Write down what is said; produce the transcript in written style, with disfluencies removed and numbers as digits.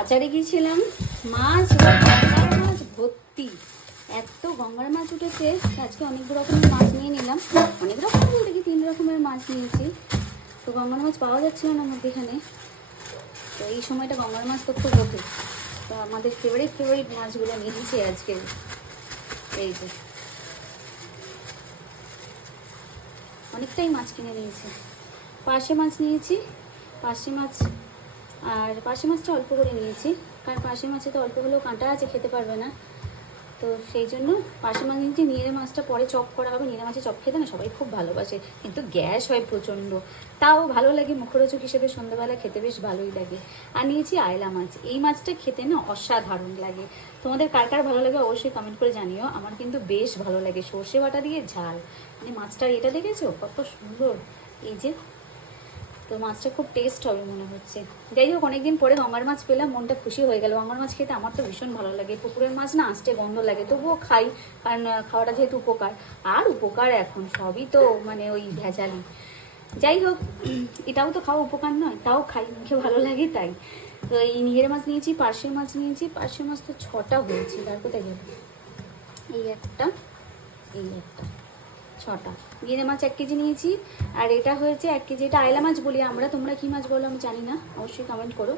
বাজারে গিয়েছিলাম, মাছ গঙ্গার মাছ ভর্তি, এত গঙ্গার মাছ উঠেছে। আজকে অনেক রকমের মাছ নিয়ে নিলাম, অনেক রকম বলতে কি 3 রকমের মাছ নিয়েছি। তো গঙ্গার মাছ পাওয়া যাচ্ছিল না মধ্যেখানে, তো এই সময়টা গঙ্গার মাছ তো খুব ওঠে, তো আমাদের ফেভারিট মাছগুলো নিয়েছি আজকে। এই যে অনেকটাই মাছ কিনে নিয়েছি। পার্শে মাছ নিয়েছি, পার্শে মাছ, আর পার্শে মাছটা অল্প করে নিয়েছি, কারণ পার্শে মাছে তো অল্প হলেও কাঁটা আছে, খেতে পারবে না। তো সেই জন্য পার্শে মাছ নিয়েছি। নিয়ে মাছটা পরে চপ করা হবে, নিয়ে মাছের চপ খেতে না সবাই খুব ভালোবাসে, কিন্তু গ্যাস হয় প্রচণ্ড, তাও ভালো লাগে মুখরোচক হিসেবে, সন্ধ্যাবেলা খেতে বেশ ভালোই লাগে। আর নিয়েছি আয়লা মাছ, এই মাছটা খেতে না অসাধারণ লাগে। তোমাদের কার কার ভালো লাগে অবশ্যই কমেন্ট করে জানিও, আমার কিন্তু বেশ ভালো লাগে। সর্ষে বাটা দিয়ে ঝাল, মানে মাছটার এটা দেখেছো কত সুন্দর, এই যে। তো মাছটা খুব টেস্ট হবে মনে হচ্ছে। যাই হোক, অনেকদিন পরে গঙ্গার মাছ পেলাম, মনটা খুশি হয়ে গেল। গঙ্গার মাছ খেতে আমার তো ভীষণ ভালো লাগে। পুকুরের মাছ না আঁশটে গন্ধ লাগে, তবুও খাই, কারণ খাওয়াটা যেহেতু উপকার। আর উপকার এখন সবই তো মানে ওই ভেজালি। যাই হোক, এটাও তো খাওয়া উপকার নয়, তাও খাই, মুখে ভালো লাগে তাই। তো এই নিগের মাছ নিয়েছি, পার্শে মাছ নিয়েছি। পার্শে মাছ তো 6টা হয়েছে, আর কোথায় গেল, এই একটা, এই একটা, 6টা। গিনে মাছ 1 কেজি নিয়েছি, আর এটা হয়েছে 1 কেজি। এটা আয়লা মাছ বলি আমরা, তোমরা কি মাছ বলো আমি জানি না, অবশ্যই কমেন্ট করো।